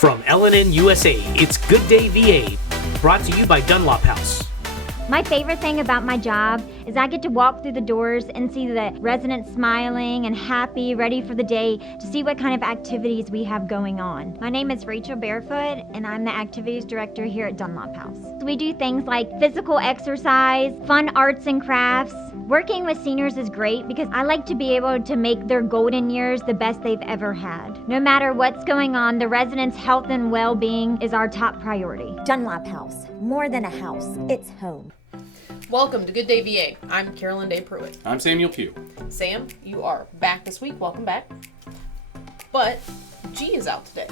From LNN USA, it's Good Day VA, brought to you by Dunlop House. My favorite thing about my job is I get to walk through the doors and see the residents smiling and happy, ready for the day to see what kind of activities we have going on. My name is Rachel Barefoot, and I'm the Activities Director here at Dunlop House. We do things like physical exercise, fun arts and crafts. Working with seniors is great because I like to be able to make their golden years the best they've ever had. No matter what's going on, the residents' health and well-being is our top priority. Dunlop House, more than a house, it's home. Welcome to Good Day VA. I'm Carolyn Day Pruitt. I'm Samuel Pugh. Sam, you are back this week. Welcome back. But G is out today,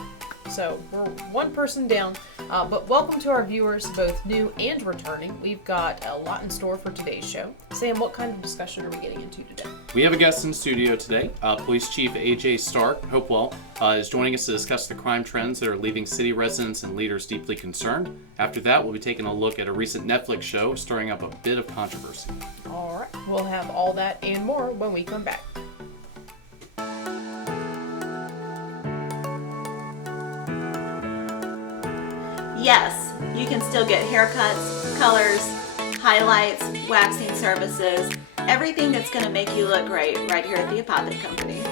so we're one person down. But welcome to our viewers, both new and returning. We've got a lot in store for today's show. Sam, what kind of discussion are we getting into today? We have a guest in studio today. Police Chief A.J. Stark, Hopewell, is joining us to discuss the crime trends that are leaving city residents and leaders deeply concerned. After that, we'll be taking a look at a recent Netflix show stirring up a bit of controversy. All right, we'll have all that and more when we come back. Yes, you can still get haircuts, colors, highlights, waxing services, everything that's going to make you look great right here at the Apothic Company.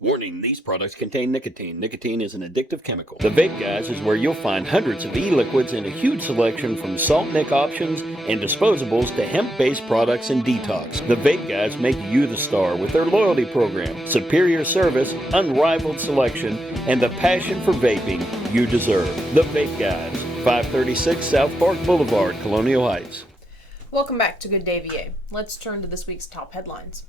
Warning, these products contain nicotine. Nicotine is an addictive chemical. The Vape Guys is where you'll find hundreds of e-liquids and a huge selection from salt nic options and disposables to hemp-based products and detox. The Vape Guys make you the star with their loyalty program, superior service, unrivaled selection, and the passion for vaping you deserve. The Vape Guys, 536 South Park Boulevard, Colonial Heights. Welcome back to Good Day VA. Let's turn to this week's top headlines.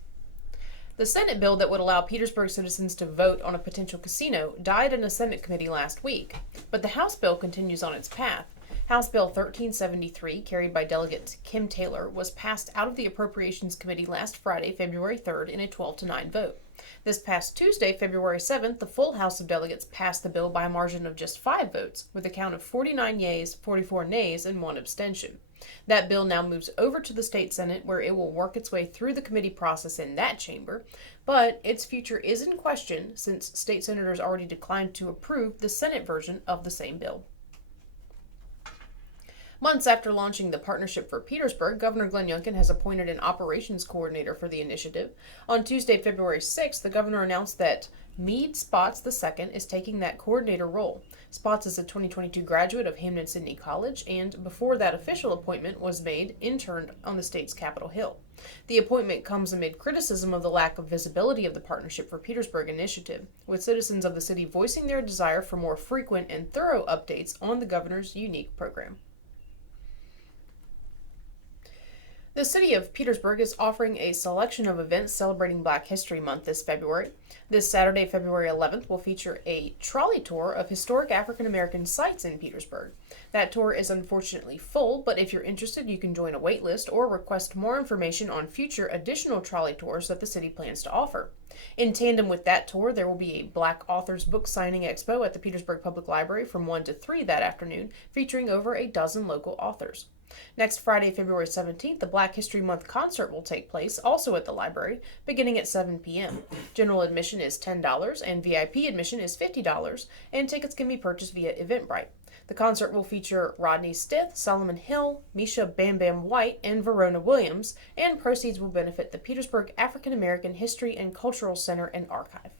The Senate bill that would allow Petersburg citizens to vote on a potential casino died in a Senate committee last week, but the House bill continues on its path. House Bill 1373, carried by Delegate Kim Taylor, was passed out of the Appropriations Committee last Friday, February 3rd, in a 12-9 vote. This past Tuesday, February 7th, the full House of Delegates passed the bill by a margin of just 5 votes, with a count of 49 yeas, 44 nays, and 1 abstention. That bill now moves over to the state Senate, where it will work its way through the committee process in that chamber, but its future is in question since state senators already declined to approve the Senate version of the same bill. Months after launching the Partnership for Petersburg, Governor Glenn Youngkin has appointed an operations coordinator for the initiative. On Tuesday, February 6th, the governor announced that Meade Spots II is taking that coordinator role. Spots is a 2022 graduate of Hamden-Sydney College, and before that official appointment was made, interned on the state's Capitol Hill. The appointment comes amid criticism of the lack of visibility of the Partnership for Petersburg initiative, with citizens of the city voicing their desire for more frequent and thorough updates on the governor's unique program. The city of Petersburg is offering a selection of events celebrating Black History Month this February. This Saturday, February 11th, will feature a trolley tour of historic African American sites in Petersburg. That tour is unfortunately full, but if you're interested, you can join a wait list or request more information on future additional trolley tours that the city plans to offer. In tandem with that tour, there will be a Black Authors Book Signing Expo at the Petersburg Public Library from 1 to 3 that afternoon, featuring over a dozen local authors. Next Friday, February 17th, the Black History Month concert will take place, also at the library, beginning at 7 p.m. General admission is $10 and VIP admission is $50, and tickets can be purchased via Eventbrite. The concert will feature Rodney Stith, Solomon Hill, Misha Bam Bam White, and Verona Williams, and proceeds will benefit the Petersburg African American History and Cultural Center and Archive.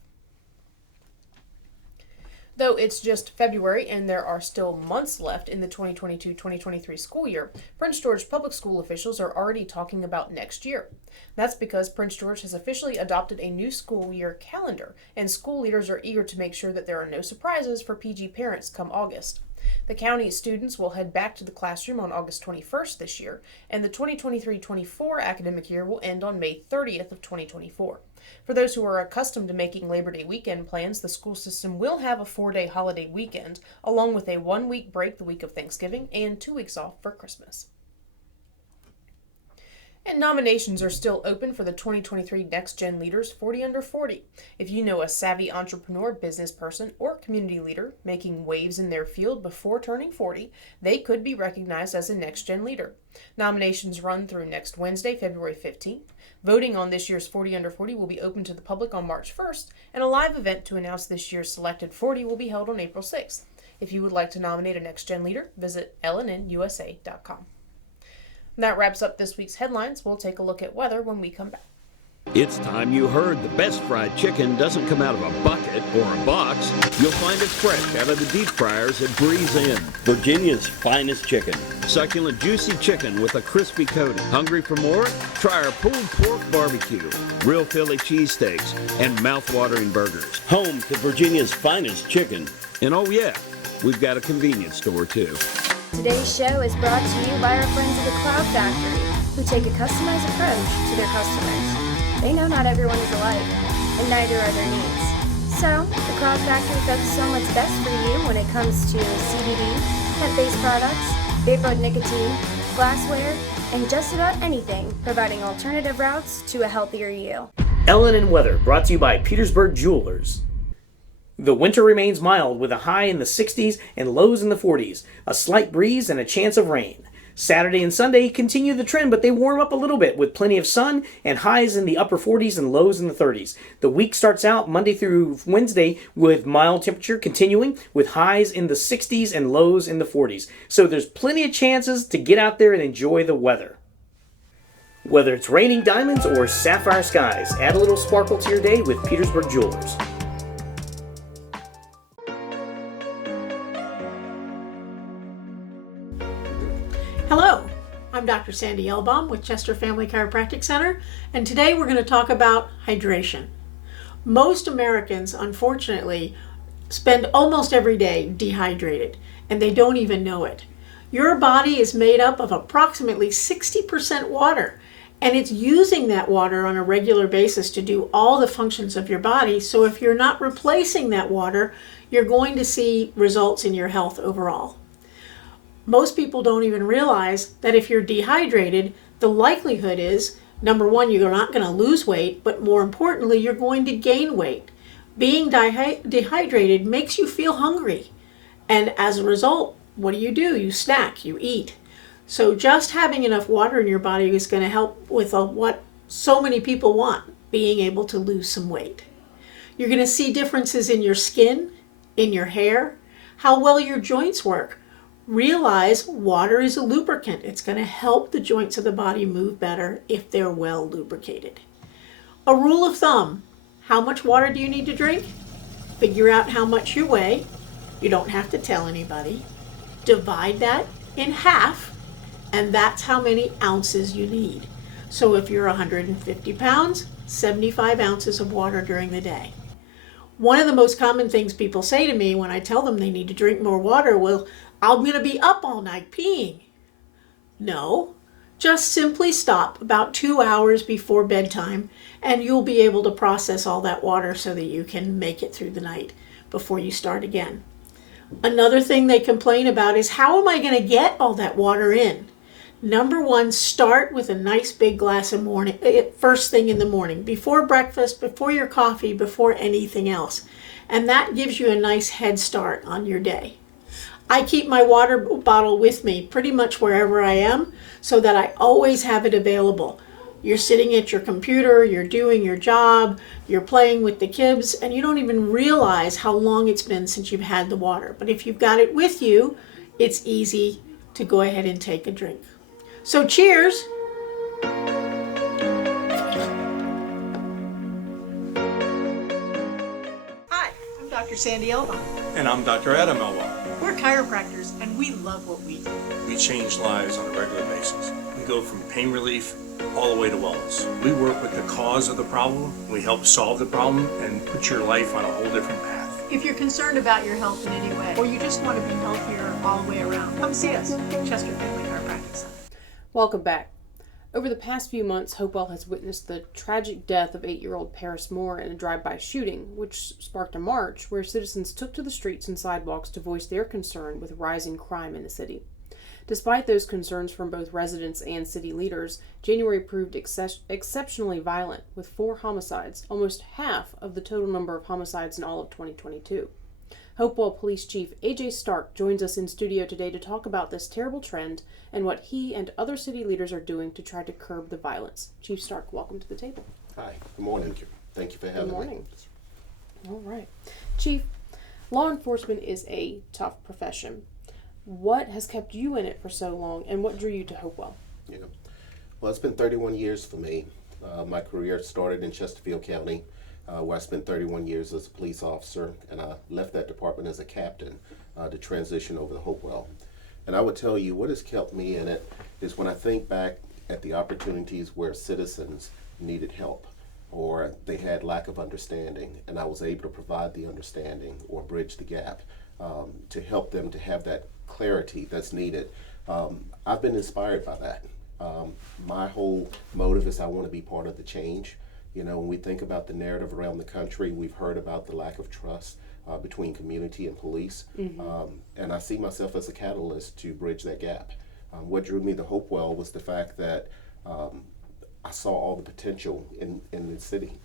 Though it's just February and there are still months left in the 2022-2023 school year, Prince George Public School officials are already talking about next year. That's because Prince George has officially adopted a new school year calendar, and school leaders are eager to make sure that there are no surprises for PG parents come August. The county students will head back to the classroom on August 21st this year, and the 2023-24 academic year will end on May 30th of 2024. For those who are accustomed to making Labor Day weekend plans, the school system will have a 4-day holiday weekend, along with a 1-week break the week of Thanksgiving and 2 weeks off for Christmas. And nominations are still open for the 2023 Next Gen Leaders 40 Under 40. If you know a savvy entrepreneur, business person, or community leader making waves in their field before turning 40, they could be recognized as a Next Gen Leader. Nominations run through next Wednesday, February 15th. Voting on this year's 40 Under 40 will be open to the public on March 1st, and a live event to announce this year's selected 40 will be held on April 6th. If you would like to nominate a next-gen leader, visit lnnusa.com. That wraps up this week's headlines. We'll take a look at weather when we come back. It's time you heard the best fried chicken doesn't come out of a bucket or a box. You'll find it fresh out of the deep fryers at Breeze Inn. Virginia's finest chicken. Succulent, juicy chicken with a crispy coating. Hungry for more? Try our pulled pork barbecue, real Philly cheesesteaks, and mouth-watering burgers. Home to Virginia's finest chicken. And oh yeah, we've got a convenience store too. Today's show is brought to you by our friends at the Cloud Factory, who take a customized approach to their customers. They know not everyone is alike, and neither are their needs. So, the Cloud Factory focuses on what's best for you when it comes to CBD, hemp-based products, vape nicotine, glassware, and just about anything, providing alternative routes to a healthier you. Ellen and Weather, brought to you by Petersburg Jewelers. The winter remains mild with a high in the 60s and lows in the 40s, a slight breeze and a chance of rain. Saturday and Sunday continue the trend, but they warm up a little bit with plenty of sun and highs in the upper 40s and lows in the 30s. The week starts out Monday through Wednesday with mild temperature continuing with highs in the 60s and lows in the 40s. So there's plenty of chances to get out there and enjoy the weather. Whether it's raining diamonds or sapphire skies, add a little sparkle to your day with Petersburg Jewelers. Hello, I'm Dr. Sandy Elbaum with Chester Family Chiropractic Center, and today we're going to talk about hydration. Most Americans, unfortunately, spend almost every day dehydrated, and they don't even know it. Your body is made up of approximately 60% water, and it's using that water on a regular basis to do all the functions of your body. So if you're not replacing that water, you're going to see results in your health overall. Most people don't even realize that if you're dehydrated, the likelihood is, number one, you're not going to lose weight, but more importantly, you're going to gain weight. Being dehydrated makes you feel hungry. And as a result, what do? You snack, you eat. So just having enough water in your body is going to help with what so many people want, being able to lose some weight. You're going to see differences in your skin, in your hair, how well your joints work. Realize water is a lubricant. It's going to help the joints of the body move better if they're well lubricated. A rule of thumb, how much water do you need to drink? Figure out how much you weigh. You don't have to tell anybody. Divide that in half, and that's how many ounces you need. So if you're 150 pounds, 75 ounces of water during the day. One of the most common things people say to me when I tell them they need to drink more water, well, I'm going to be up all night peeing. No, just simply stop about 2 hours before bedtime and you'll be able to process all that water so that you can make it through the night before you start again. Another thing they complain about is, how am I going to get all that water in? Number one, start with a nice big glass of morning, first thing in the morning, before breakfast, before your coffee, before anything else. And that gives you a nice head start on your day. I keep my water bottle with me pretty much wherever I am so that I always have it available. You're sitting at your computer, you're doing your job, you're playing with the kids, and you don't even realize how long it's been since you've had the water. But if you've got it with you, it's easy to go ahead and take a drink. So cheers! Hi, I'm Dr. Sandy Elbaum. And I'm Dr. Adam Elbaum. We're chiropractors and we love what we do. We change lives on a regular basis. We go from pain relief all the way to wellness. We work with the cause of the problem, we help solve the problem, and put your life on a whole different path. If you're concerned about your health in any way, or you just want to be healthier all the way around, come see us at Chester Family Chiropractic Center. Welcome back. Over the past few months, Hopewell has witnessed the tragic death of 8-year-old Paris Moore in a drive-by shooting, which sparked a march where citizens took to the streets and sidewalks to voice their concern with rising crime in the city. Despite those concerns from both residents and city leaders, January proved exceptionally violent, with 4 homicides, almost half of the total number of homicides in all of 2022. Hopewell Police Chief A.J. Stark joins us in studio today to talk about this terrible trend and what he and other city leaders are doing to try to curb the violence. Chief Stark, welcome to the table. Hi, good morning. Thank you for having me. Good morning. All right. Chief, law enforcement is a tough profession. What has kept you in it for so long, and what drew you to Hopewell? Yeah. Well, it's been 31 years for me. My career started in Chesterfield County, where I spent 31 years as a police officer, and I left that department as a captain to transition over to Hopewell. And I would tell you what has kept me in it is when I think back at the opportunities where citizens needed help or they had lack of understanding, and I was able to provide the understanding or bridge the gap to help them to have that clarity that's needed. I've been inspired by that. My whole motive is I want to be part of the change. You know, when we think about the narrative around the country, we've heard about the lack of trust between community and police. And I see myself as a catalyst to bridge that gap. What drew me to Hopewell was the fact that I saw all the potential in the city.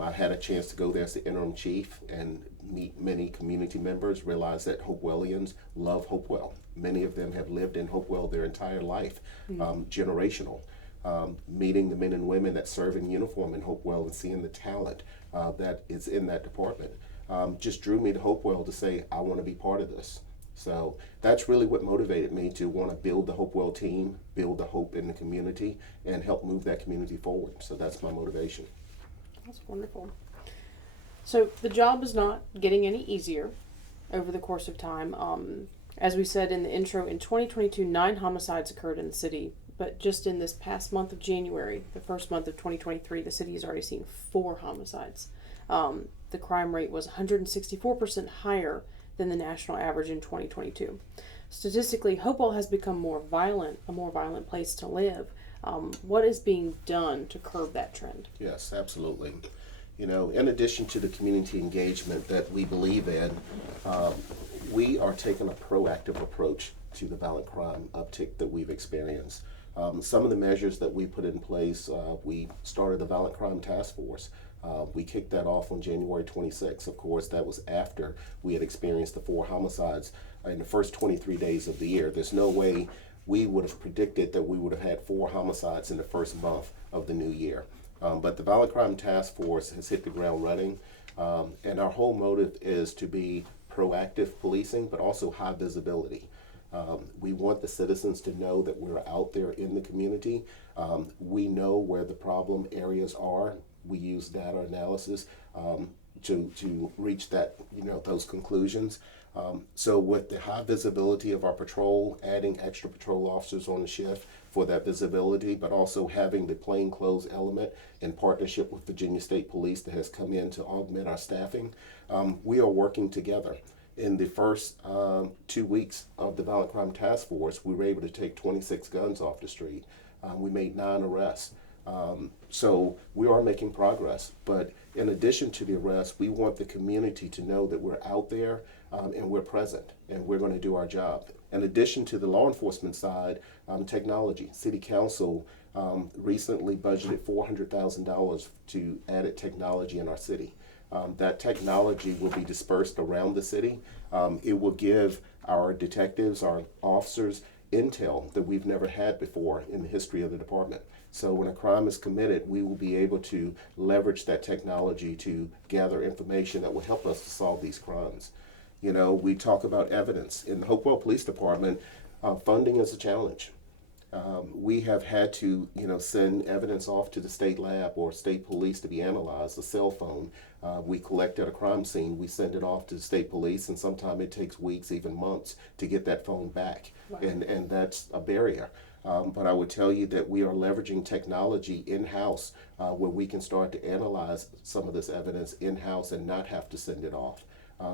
I had a chance to go there as the interim chief and meet many community members, realize that Hopewellians love Hopewell. Many of them have lived in Hopewell their entire life, generational. Meeting the men and women that serve in uniform in Hopewell and seeing the talent that is in that department just drew me to Hopewell to say, I want to be part of this. So that's really what motivated me to want to build the Hopewell team, build the hope in the community, and help move that community forward. So that's my motivation. That's wonderful. So the job is not getting any easier over the course of time. As we said in the intro, in 2022, 9 homicides occurred in the city. But just in this past month of January, the first month of 2023, the city has already seen 4 homicides. The crime rate was 164% higher than the national average in 2022. Statistically, Hopewell has become a more violent place to live. What is being done to curb that trend? Yes, absolutely. You know, in addition to the community engagement that we believe in, we are taking a proactive approach to the violent crime uptick that we've experienced. Some of the measures that we put in place, we started a violent crime task force. We kicked that off on January 26th. Of course, that was after we had experienced the 4 homicides in the first 23 days of the year. There's no way we would have predicted that we would have had 4 homicides in the first month of the new year. But the violent crime task force has hit the ground running, and our whole motive is to be proactive policing, but also high visibility. We want the citizens to know that we're out there in the community. We know where the problem areas are. We use data analysis to reach that, those conclusions. So with the high visibility of our patrol, adding extra patrol officers on the shift for that visibility, but also having the plainclothes element in partnership with Virginia State Police that has come in to augment our staffing, we are working together. In the first 2 weeks of the Violent Crime Task Force, we were able to take 26 guns off the street. We made 9 arrests. So we are making progress. But in addition to the arrests, we want the community to know that we're out there and we're present and we're going to do our job. In addition to the law enforcement side, technology. City Council recently budgeted $400,000 to added technology in our city. That technology will be dispersed around the city. It will give our detectives, our officers, intel that we've never had before in the history of the department. So when a crime is committed, we will be able to leverage that technology to gather information that will help us to solve these crimes. You know, we talk about evidence. In the Hopewell Police Department, funding is a challenge. We have had to, send evidence off to the state lab or state police to be analyzed. A cell phone, we collect at a crime scene, we send it off to the state police, and sometimes it takes weeks, even months, to get that phone back. Wow. And that's a barrier. But I would tell you that we are leveraging technology in-house where we can start to analyze some of this evidence in-house and not have to send it off.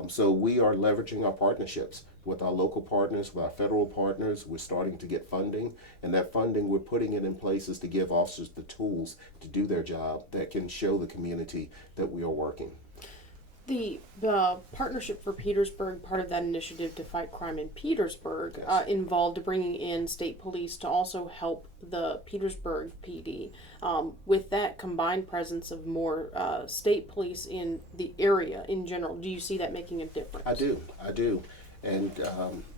So we are leveraging our partnerships with our local partners, with our federal partners. We're starting to get funding, and that funding we're putting it in places to give officers the tools to do their job that can show the community that we are working. The Partnership for Petersburg, part of that initiative to fight crime in Petersburg, involved bringing in state police to also help the Petersburg PD. With that combined presence of more state police in the area in general, do you see that making a difference? I do. And,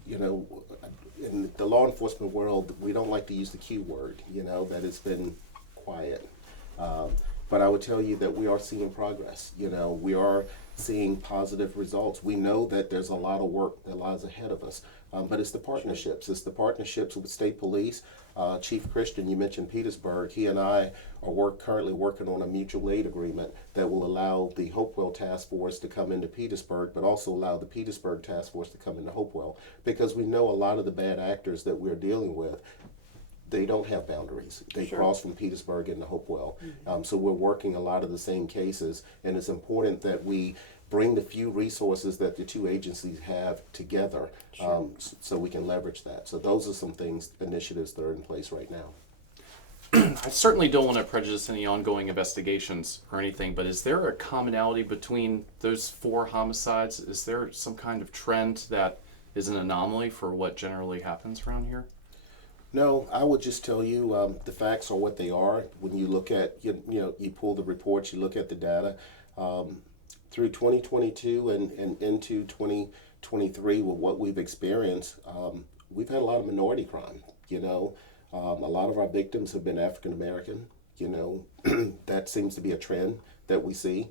in the law enforcement world, we don't like to use the Q word, that it's been quiet. But I would tell you that we are seeing progress. We are seeing positive results. We know that there's a lot of work that lies ahead of us. But it's the partnerships. It's the partnerships with state police. Chief Christian, you mentioned Petersburg. He and I are currently working on a mutual aid agreement that will allow the Hopewell Task Force to come into Petersburg, but also allow the Petersburg Task Force to come into Hopewell, because we know a lot of the bad actors that we're dealing with, they don't have boundaries. They cross from Petersburg into Hopewell. So we're working a lot of the same cases, and it's important that we bring the few resources that the two agencies have together, so we can leverage that. So those are some initiatives that are in place right now. I certainly don't want to prejudice any ongoing investigations or anything, but is there a commonality between those 4 homicides? Is there some kind of trend that is an anomaly for what generally happens around here? No, I would just tell you the facts are what they are. When you look at, you pull the reports, you look at the data. Through 2022 and into 2023, with what we've experienced, we've had a lot of minority crime. A lot of our victims have been African American. That seems to be a trend that we see.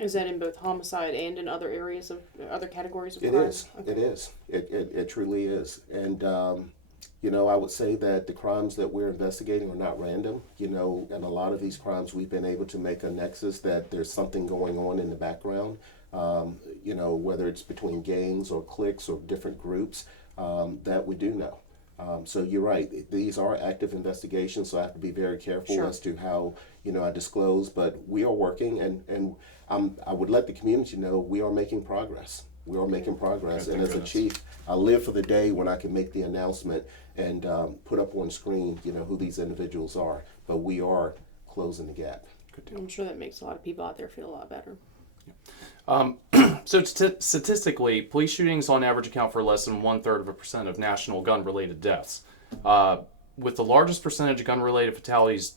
Is that in both homicide and in other areas of other categories of crime? It is. Okay. It is. It truly is. And I would say that the crimes that we're investigating are not random. And a lot of these crimes we've been able to make a nexus that there's something going on in the background. Whether it's between gangs or cliques or different groups, that we do know. So you're right. These are active investigations, so I have to be very careful as to how I disclose. But we are working, and I would let the community know we are making progress. We are making progress, and as a chief, I live for the day when I can make the announcement and put up on screen, who these individuals are. But we are closing the gap. I'm sure that makes a lot of people out there feel a lot better. So statistically, police shootings on average account for less than 0.33% of national gun-related deaths. With the largest percentage of gun-related fatalities,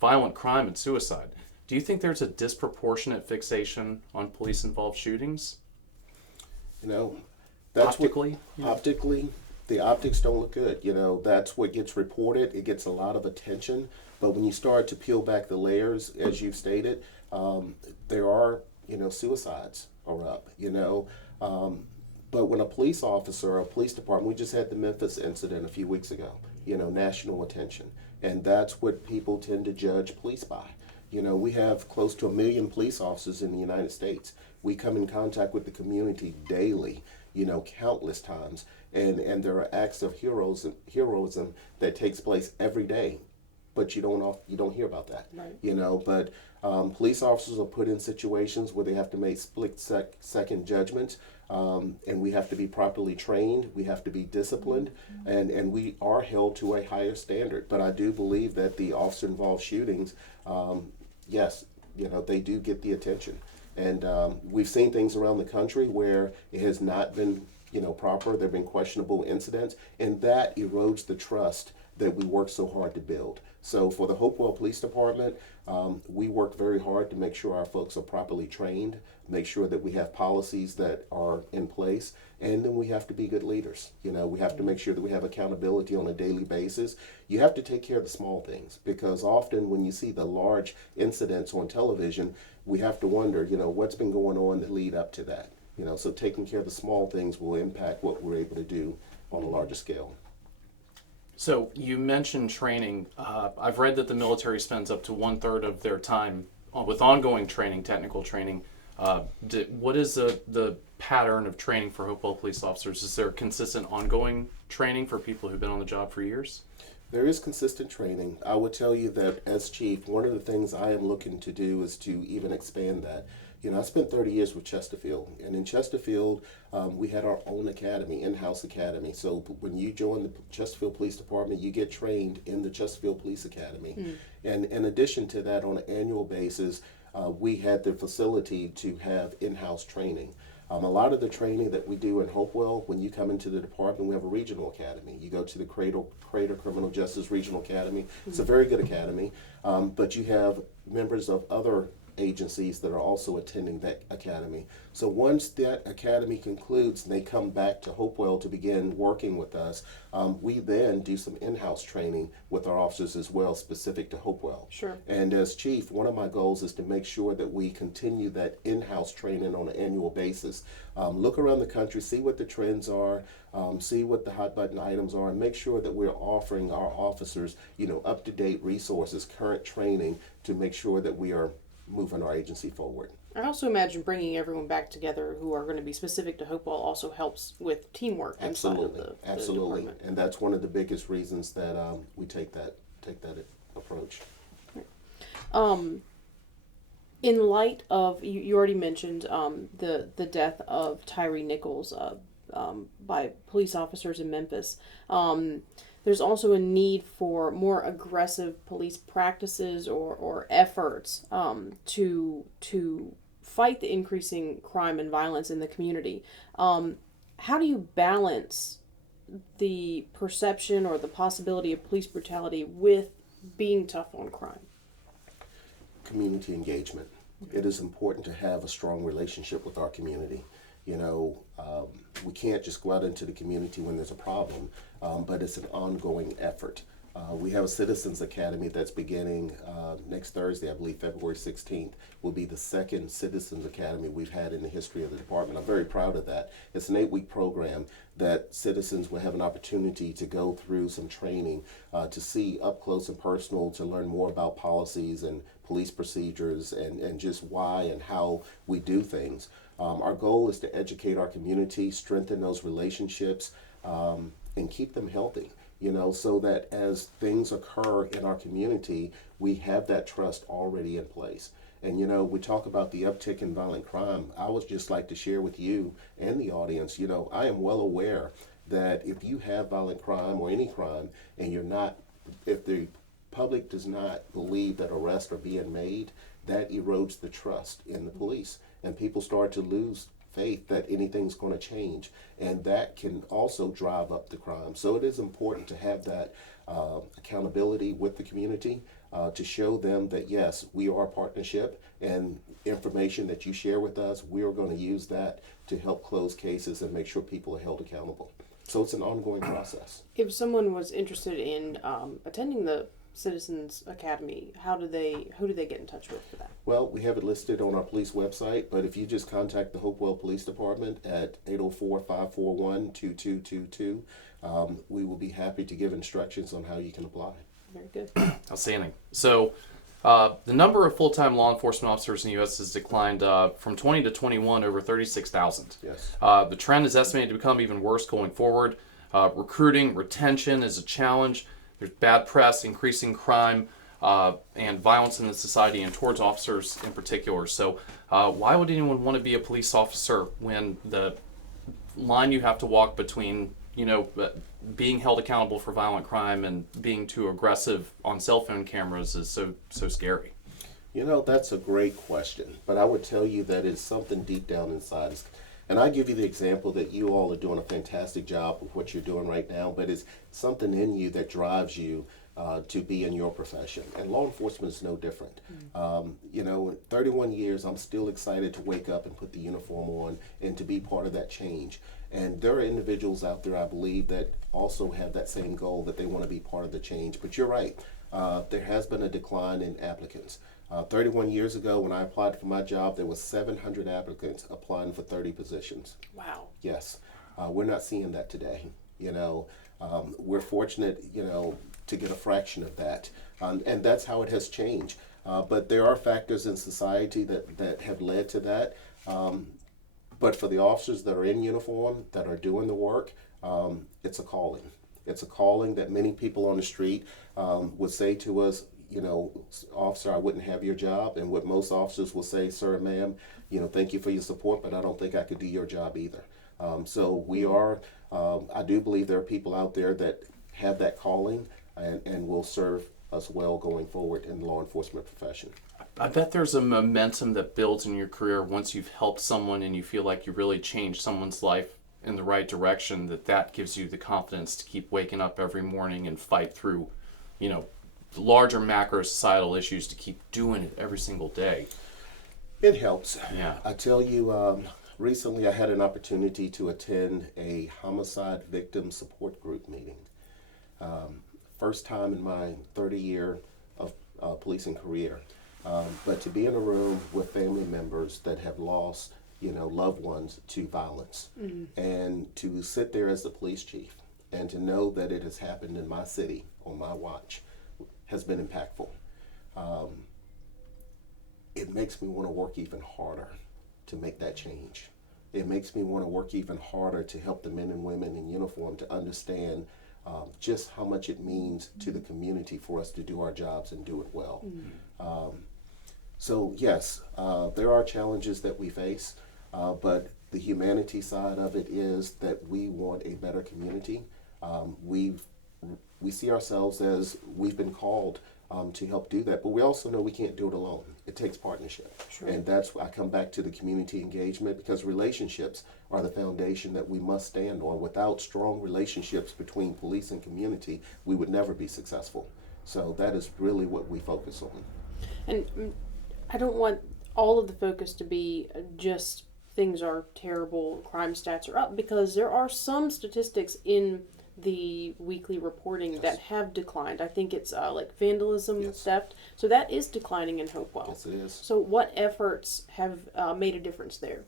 violent crime and suicide, do you think there's a disproportionate fixation on police-involved shootings? That's optically? Optically, the optics don't look good. That's what gets reported. It gets a lot of attention. But when you start to peel back the layers, as you've stated, there are, suicides are up, But when a police officer or a police department, we just had the Memphis incident a few weeks ago, national attention. And that's what people tend to judge police by. We have close to 1 million police officers in the United States. We come in contact with the community daily, countless times. And there are acts of heroism that takes place every day. But you don't hear about that, right. But police officers are put in situations where they have to make split-second judgments, and we have to be properly trained, we have to be disciplined, and we are held to a higher standard. But I do believe that the officer-involved shootings, yes, they do get the attention. And we've seen things around the country where it has not been, proper. There have been questionable incidents, and that erodes the trust that we work so hard to build. So for the Hopewell Police Department, we work very hard to make sure our folks are properly trained, make sure that we have policies that are in place, and then we have to be good leaders. We have to make sure that we have accountability on a daily basis. You have to take care of the small things, because often when you see the large incidents on television, we have to wonder, what's been going on that lead up to that. So taking care of the small things will impact what we're able to do on a larger scale. So you mentioned training. I've read that the military spends up to 1/3 of their time with ongoing training, technical training. What is the pattern of training for Hopewell police officers? Is there consistent ongoing training for people who've been on the job for years? There is consistent training. I would tell you that as chief, one of the things I am looking to do is to even expand that. I spent 30 years with Chesterfield, and in Chesterfield, we had our own academy, in-house academy. So when you join the Chesterfield Police Department, you get trained in the Chesterfield Police Academy. And in addition to that, on an annual basis, we had the facility to have in-house training. A lot of the training that we do in Hopewell, when you come into the department, we have a regional academy. You go to the Crater Criminal Justice Regional Academy. It's a very good academy, but you have members of other agencies that are also attending that academy. So once that academy concludes and they come back to Hopewell to begin working with us, we then do some in-house training with our officers as well, specific to Hopewell. Sure. And as chief, one of my goals is to make sure that we continue that in-house training on an annual basis. Look around the country, see what the trends are, see what the hot button items are, and make sure that we're offering our officers, up-to-date resources, current training to make sure that we are moving our agency forward. I also imagine bringing everyone back together who are going to be specific to Hopewell also helps with teamwork. Absolutely, inside of the absolutely, department. and that's one of the biggest reasons that we take that approach. In light of you already mentioned the death of Tyree Nichols by police officers in Memphis. There's also a need for more aggressive police practices or efforts to fight the increasing crime and violence in the community. How do you balance the perception or the possibility of police brutality with being tough on crime? Community engagement. It is important to have a strong relationship with our community. We can't just go out into the community when there's a problem, but it's an ongoing effort. We have a Citizens Academy that's beginning next Thursday, I believe February 16th, will be the second Citizens Academy we've had in the history of the department. I'm very proud of that. It's an 8-week program that citizens will have an opportunity to go through some training to see up close and personal, to learn more about policies and police procedures and just why and how we do things. Our goal is to educate our community, strengthen those relationships, and keep them healthy, so that as things occur in our community, we have that trust already in place. And, we talk about the uptick in violent crime. I would just like to share with you and the audience, I am well aware that if you have violent crime or any crime and if the public does not believe that arrests are being made, that erodes the trust in the police. And people start to lose faith that anything's going to change, and that can also drive up the crime. So it is important to have that accountability with the community to show them that yes, we are a partnership, and information that you share with us, we are going to use that to help close cases and make sure people are held accountable. So it's an ongoing process. If someone was interested in attending the Citizens Academy, who do they get in touch with for that? Well, we have it listed on our police website, but if you just contact the Hopewell Police Department at 804-541-2222, we will be happy to give instructions on how you can apply. Very good. Outstanding. So the number of full-time law enforcement officers in the U.S. has declined from 20 to 21 over 36,000. Yes. The trend is estimated to become even worse going forward. Recruiting, retention is a challenge. There's bad press, increasing crime, and violence in the society and towards officers in particular. So why would anyone want to be a police officer when the line you have to walk between, being held accountable for violent crime and being too aggressive on cell phone cameras is so scary? That's a great question, but I would tell you that it's something deep down inside. And I give you the example that you all are doing a fantastic job of what you're doing right now, but it's something in you that drives you to be in your profession. And law enforcement is no different. In 31 years, I'm still excited to wake up and put the uniform on and to be part of that change. And there are individuals out there, I believe, that also have that same goal, that they want to be part of the change. But you're right, there has been a decline in applicants. 31 years ago, when I applied for my job, there was 700 applicants applying for 30 positions. Wow. Yes. We're not seeing that today. We're fortunate, to get a fraction of that. And that's how it has changed. But there are factors in society that have led to that. But for the officers that are in uniform, that are doing the work, it's a calling. It's a calling that many people on the street would say to us, officer, I wouldn't have your job. And what most officers will say, sir, ma'am, thank you for your support, but I don't think I could do your job either. So we are, I do believe there are people out there that have that calling and will serve us well going forward in the law enforcement profession. I bet there's a momentum that builds in your career once you've helped someone and you feel like you really changed someone's life in the right direction, that gives you the confidence to keep waking up every morning and fight through, larger macro societal issues, to keep doing it every single day. It helps. Yeah. I tell you, recently I had an opportunity to attend a homicide victim support group meeting. First time in my 30-year of policing career. But to be in a room with family members that have lost, loved ones to violence, and to sit there as the police chief and to know that it has happened in my city on my watch has been impactful. It makes me want to work even harder to make that change. It makes me want to work even harder to help the men and women in uniform to understand just how much it means to the community for us to do our jobs and do it well. So yes, there are challenges that we face, but the humanity side of it is that we want a better community. We see ourselves as we've been called to help do that, but we also know we can't do it alone. It takes partnership. Sure. And that's why I come back to the community engagement, because relationships are the foundation that we must stand on. Without strong relationships between police and community, we would never be successful. So that is really what we focus on. And I don't want all of the focus to be just things are terrible, crime stats are up, because there are some statistics in the weekly reporting that have declined. I think it's like vandalism, theft. So that is declining in Hopewell. Yes, it is. So what efforts have made a difference there?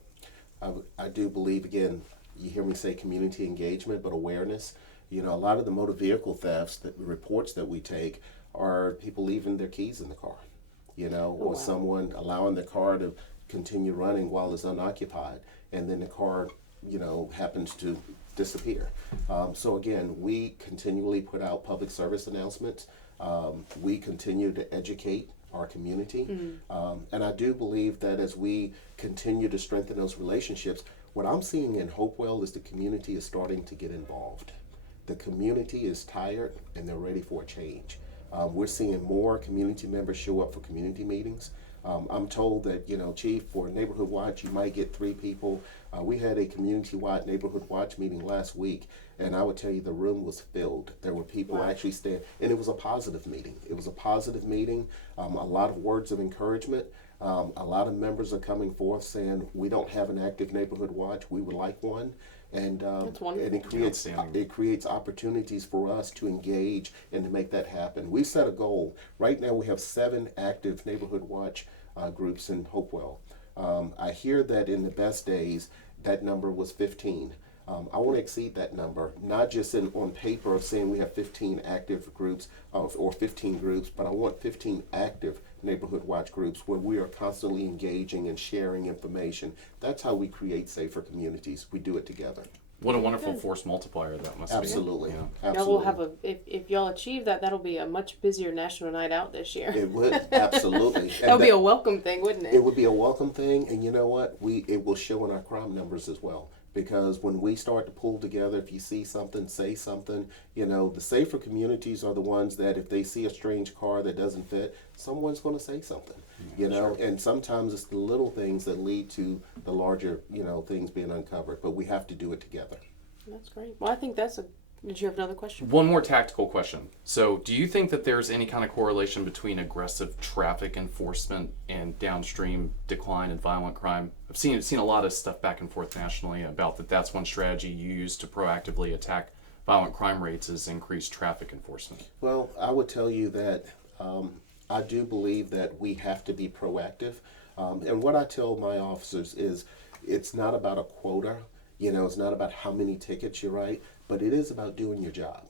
I do believe, again, you hear me say community engagement, but awareness. A lot of the motor vehicle thefts, the reports that we take, are people leaving their keys in the car, or someone allowing the car to continue running while it's unoccupied, and then the car, happens to disappear. So again, we continually put out public service announcements. We continue to educate our community. And I do believe that as we continue to strengthen those relationships, what I'm seeing in Hopewell is the community is starting to get involved. The community is tired and they're ready for a change. We're seeing more community members show up for community meetings. I'm told that, Chief, for Neighborhood Watch, you might get 3 people. We had a community-wide Neighborhood Watch meeting last week, and I would tell you the room was filled. There were people actually standing, and it was a positive meeting. It was a positive meeting, a lot of words of encouragement. A lot of members are coming forth saying, we don't have an active Neighborhood Watch, we would like one. And it creates opportunities for us to engage and to make that happen. We set a goal. Right now we have 7 active Neighborhood Watch groups in Hopewell. I hear that in the best days that number was 15. I want to exceed that number, not just on paper of saying we have 15 active groups or 15 groups, but I want 15 active Neighborhood Watch groups where we are constantly engaging and sharing information. That's how we create safer communities. We do it together. What a wonderful force multiplier that must Absolutely. be. Absolutely. Y'all will have if y'all achieve that, that'll be a much busier National Night Out this year. It would, absolutely. That would be a welcome thing, wouldn't it? It would be a welcome thing, and you know what? It will show in our crime numbers as well. Because when we start to pull together, if you see something, say something. The safer communities are the ones that if they see a strange car that doesn't fit, someone's going to say something. Sure. And sometimes it's the little things that lead to the larger, things being uncovered. But we have to do it together. That's great. Well, I think did you have another question? One more tactical question. So do you think that there's any kind of correlation between aggressive traffic enforcement and downstream decline in violent crime? I've seen a lot of stuff back and forth nationally about that's one strategy you use to proactively attack violent crime rates is increased traffic enforcement. Well, I would tell you that I do believe that we have to be proactive. And what I tell my officers is it's not about a quota. It's not about how many tickets you write, but it is about doing your job.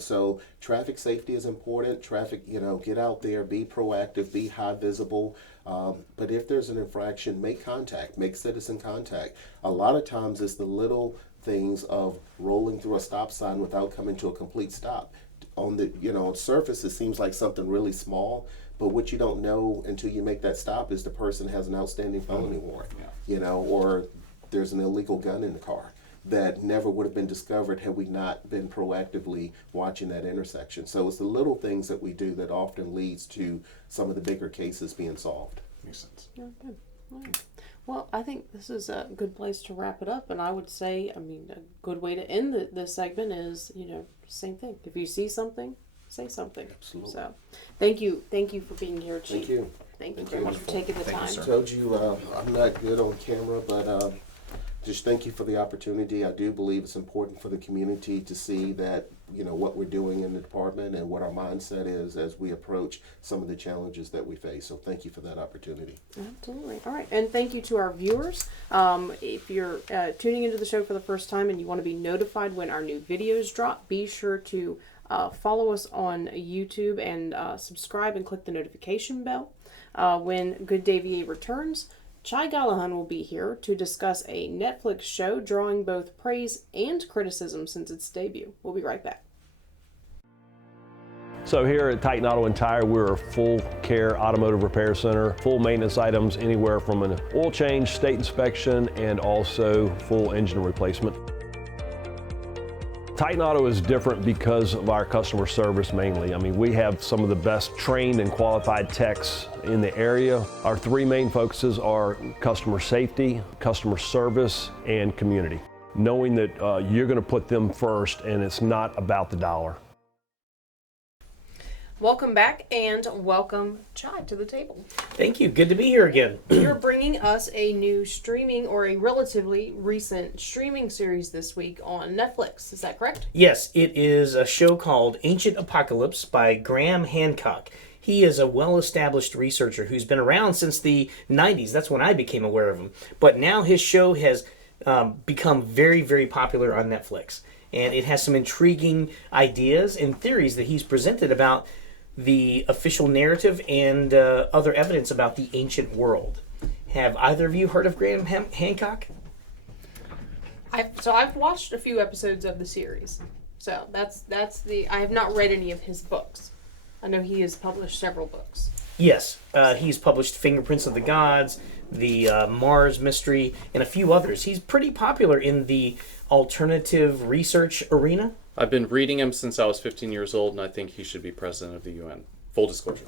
So traffic safety is important. Traffic, get out there, be proactive, be high visible. But if there's an infraction, make contact, make citizen contact. A lot of times it's the little things of rolling through a stop sign without coming to a complete stop. On the, on surface, it seems like something really small, but what you don't know until you make that stop is the person has an outstanding felony warrant, or there's an illegal gun in the car. that never would have been discovered had we not been proactively watching that intersection. So it's the little things that we do that often leads to some of the bigger cases being solved. Makes sense. Yeah, good. All right. Well, I think this is a good place to wrap it up, and I would say, a good way to end this segment is, same thing. If you see something, say something. Absolutely. So, thank you for being here, Chief. Thank you. Thank you very much for taking the time. I told you I'm not good on camera, but just thank you for the opportunity. I do believe it's important for the community to see that, what we're doing in the department and what our mindset is as we approach some of the challenges that we face. So thank you for that opportunity. Absolutely. All right. And thank you to our viewers. If you're tuning into the show for the first time and you want to be notified when our new videos drop, be sure to follow us on YouTube and subscribe and click the notification bell. When Good Day VA returns, Chai Gallahan will be here to discuss a Netflix show drawing both praise and criticism since its debut. We'll be right back. So here at Titan Auto and Tire, we're a full care automotive repair center, full maintenance items anywhere from an oil change, state inspection, and also full engine replacement. Titan Auto is different because of our customer service mainly. We have some of the best trained and qualified techs in the area. Our three main focuses are customer safety, customer service, and community. Knowing that you're going to put them first and it's not about the dollar. Welcome back and welcome Chai to the table. Thank you. Good to be here again. You're bringing us a new streaming or a relatively recent streaming series this week on Netflix. Is that correct? Yes, it is a show called Ancient Apocalypse by Graham Hancock. He is a well-established researcher who's been around since the 90s. That's when I became aware of him. But now his show has become very, very popular on Netflix. And it has some intriguing ideas and theories that he's presented about the official narrative and other evidence about the ancient world. Have either of you heard of Graham Hancock? I've watched a few episodes of the series. So that's I have not read any of his books. I know he has published several books. Yes, he's published Fingerprints of the Gods, the Mars Mystery, and a few others. He's pretty popular in the alternative research arena. I've been reading him since I was 15 years old, and I think he should be president of the UN. Full disclosure.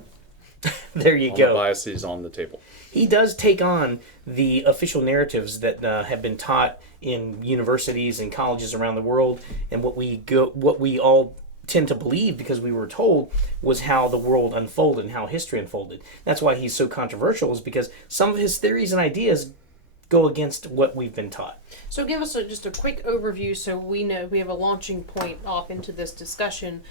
There you All go. the biases on the table. He does take on the official narratives that have been taught in universities and colleges around the world, and what we all tend to believe because we were told was how the world unfolded and how history unfolded. That's why he's so controversial, is because some of his theories and ideas go against what we've been taught. So give us just a quick overview so we know we have a launching point off into this discussion.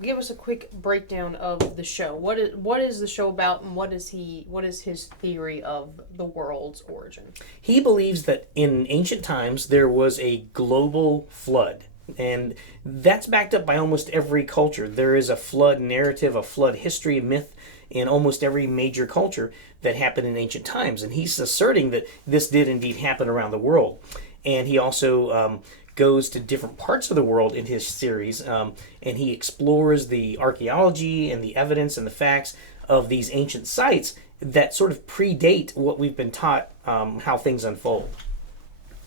Give us a quick breakdown of the show. What is the show about, and what is his theory of the world's origin? He believes that in ancient times there was a global flood. And that's backed up by almost every culture. There is a flood narrative, a flood history, a myth in almost every major culture that happened in ancient times. And he's asserting that this did indeed happen around the world. And he also goes to different parts of the world in his series, and he explores the archaeology and the evidence and the facts of these ancient sites that sort of predate what we've been taught how things unfold.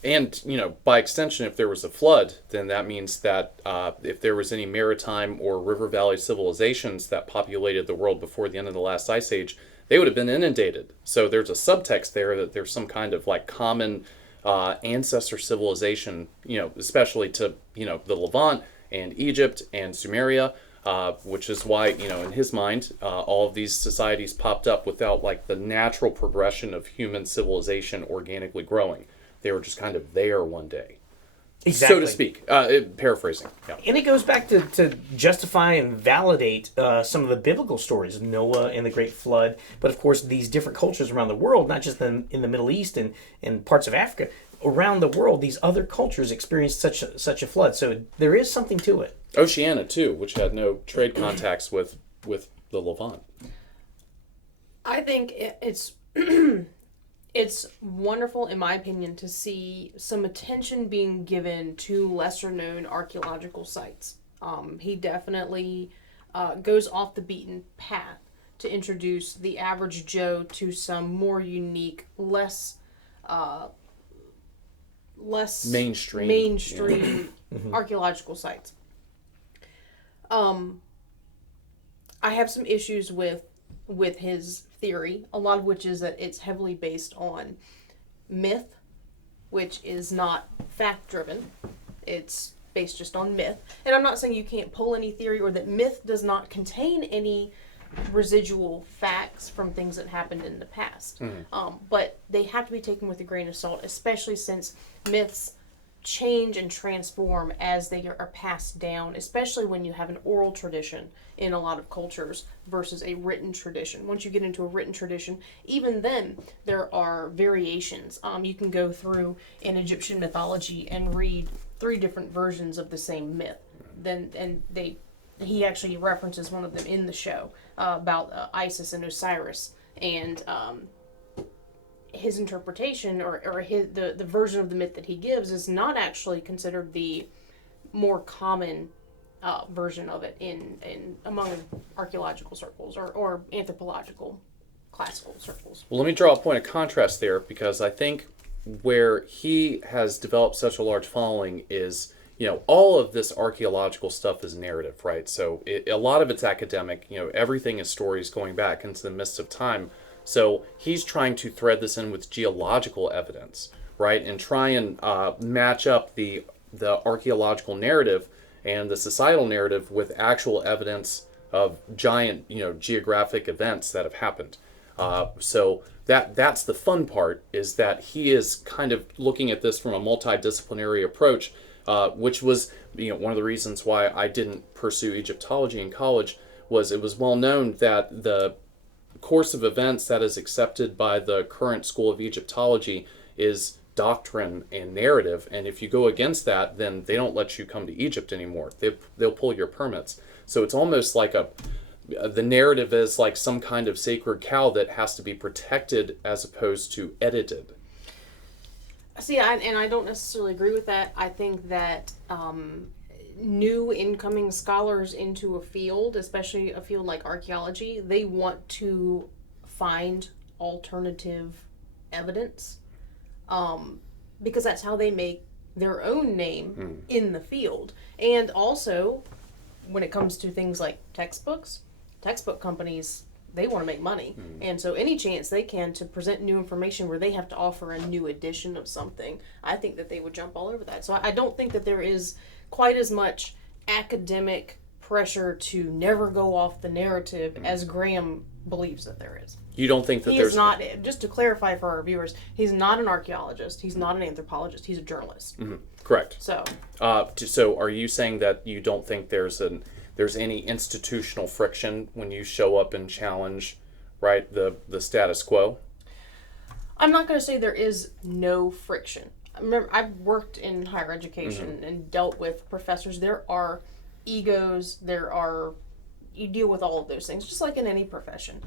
And, by extension, if there was a flood, then that means that if there was any maritime or river valley civilizations that populated the world before the end of the last ice age, they would have been inundated. So there's a subtext there that there's some kind of common ancestor civilization, especially to, the Levant and Egypt and Sumeria, which is why, in his mind, all of these societies popped up without the natural progression of human civilization organically growing. They were just kind of there one day, exactly. So to speak, paraphrasing. Yeah. And it goes back to justify and validate some of the biblical stories of Noah and the Great Flood. But of course, these different cultures around the world, not just in the Middle East and parts of Africa, around the world, these other cultures experienced such a flood. So there is something to it. Oceania, too, which had no trade contacts with the Levant. I think it's... It's wonderful, in my opinion, to see some attention being given to lesser-known archaeological sites. He definitely goes off the beaten path to introduce the average Joe to some more unique, less less mainstream archaeological sites. I have some issues with his theory, a lot of which is that it's heavily based on myth, which is not fact driven. It's based just on myth. And I'm not saying you can't pull any theory or that myth does not contain any residual facts from things that happened in the past. But they have to be taken with a grain of salt, especially since myths change and transform as they are passed down, especially when you have an oral tradition in a lot of cultures versus a written tradition. Once you get into a written tradition, even then there are variations. You can go through in Egyptian mythology and read 3 different versions of the same myth. He actually references one of them in the show about Isis and Osiris, and his interpretation or the version of the myth that he gives is not actually considered the more common version of it in among archaeological circles or anthropological classical circles. Well, let me draw a point of contrast there, because I think where he has developed such a large following is, all of this archaeological stuff is narrative, right? So a lot of it's academic. Everything is stories going back into the mists of time. So he's trying to thread this in with geological evidence, right? And try and match up the archaeological narrative and the societal narrative with actual evidence of giant, geographic events that have happened. So that's the fun part, is that he is kind of looking at this from a multidisciplinary approach, which was, one of the reasons why I didn't pursue Egyptology in college. Was it was well known that the course of events that is accepted by the current school of Egyptology is doctrine and narrative, and if you go against that, then they don't let you come to Egypt anymore. They'll pull your permits. So it's almost like the narrative is like some kind of sacred cow that has to be protected as opposed to edited. See, I don't necessarily agree with that. I think that new incoming scholars into a field, especially a field like archaeology, they want to find alternative evidence, because that's how they make their own name in the field. And also, when it comes to things like textbook companies, they want to make money. And so any chance they can to present new information where they have to offer a new edition of something, I think that they would jump all over that. So I don't think that there is quite as much academic pressure to never go off the narrative as Graham believes that there is. You don't think that he there's... is not, just to clarify for our viewers, he's not an archaeologist, he's not an anthropologist, he's a journalist. Correct. So are you saying that you don't think there's any institutional friction when you show up and challenge, right, the status quo? I'm not going to say there is no friction. Remember, I've worked in higher education and dealt with professors. There are egos, you deal with all of those things, just like in any profession.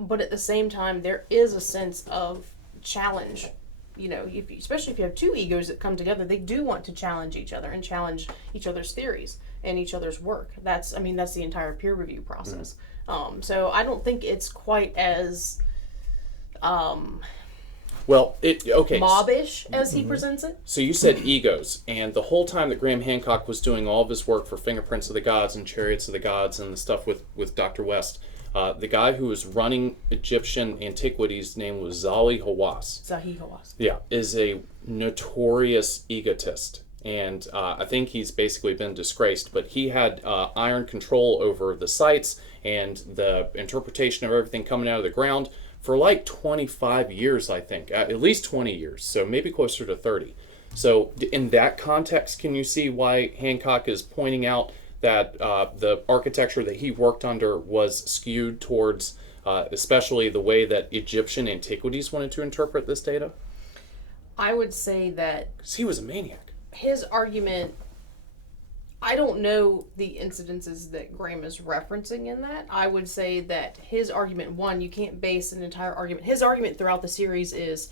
But at the same time, there is a sense of challenge. Especially if you have 2 egos that come together, they do want to challenge each other and challenge each other's theories and each other's work. That's the entire peer review process. So I don't think it's quite as mobbish as he presents it. So you said egos, and the whole time that Graham Hancock was doing all of his work for Fingerprints of the Gods and Chariots of the Gods and the stuff with Dr. West, the guy who was running Egyptian antiquities' name was Zahi Hawass. Yeah, is a notorious egotist. And I think he's basically been disgraced, but he had iron control over the sites and the interpretation of everything coming out of the ground for like 25 years, I think, at least 20 years, so maybe closer to 30. So in that context, can you see why Hancock is pointing out that the architecture that he worked under was skewed towards especially the way that Egyptian antiquities wanted to interpret this data? I would say that... Because he was a maniac. His argument, I don't know the incidences that Graham is referencing in that. I would say that his argument, one, you can't base an entire argument. His argument throughout the series is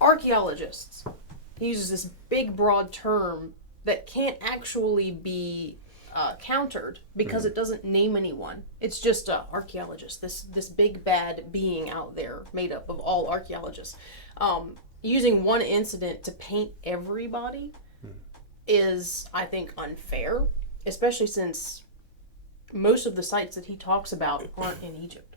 archaeologists. He uses this big, broad term that can't actually be countered because it doesn't name anyone. It's just archaeologist, this big bad being out there made up of all archaeologists. using one incident to paint everybody is, I think, unfair, especially since most of the sites that he talks about aren't in Egypt,